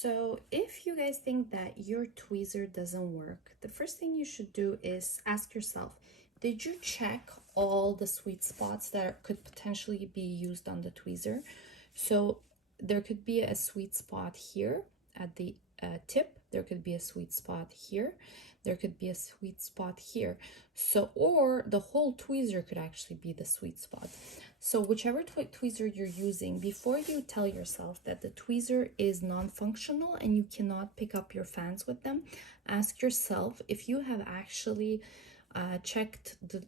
So if you guys think that your tweezer doesn't work, the first thing you should do is ask yourself, did you check all the sweet spots that could potentially be used on the tweezer? So there could be a sweet spot here at the tip, there could be a sweet spot here, there could be a sweet spot here. So, or the whole tweezer could actually be the sweet spot. So whichever tweezer you're using, before you tell yourself that the tweezer is non-functional and you cannot pick up your fans with them, ask yourself if you have actually checked the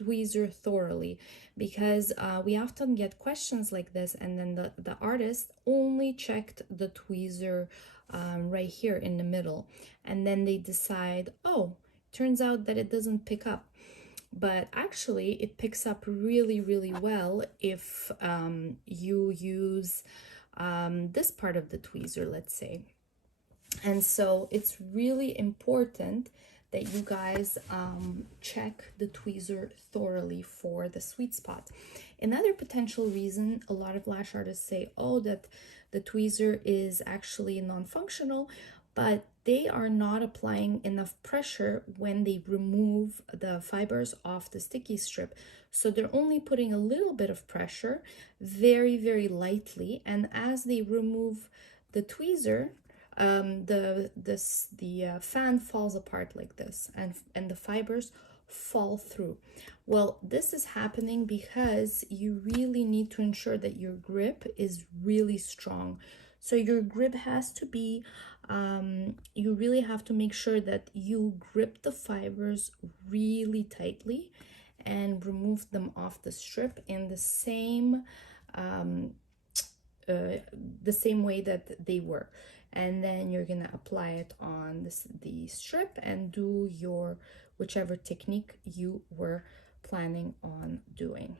tweezer thoroughly, because we often get questions like this, and then the artist only checked the tweezer right here in the middle, and then they decide, oh, turns out that it doesn't pick up. But actually it picks up really, really well if you use this part of the tweezer, let's say. And so it's really important that you guys check the tweezer thoroughly for the sweet spot. Another potential reason a lot of lash artists say, oh, that the tweezer is actually non-functional, but they are not applying enough pressure when they remove the fibers off the sticky strip. So they're only putting a little bit of pressure, very, very lightly, and as they remove the tweezer, the fan falls apart like this, and the fibers fall through. Well, this is happening because you really need to ensure that your grip is really strong. So your grip has to be, you really have to make sure that you grip the fibers really tightly and remove them off the strip in the same way that they were. And then you're gonna apply it on the strip and do your whichever technique you were planning on doing.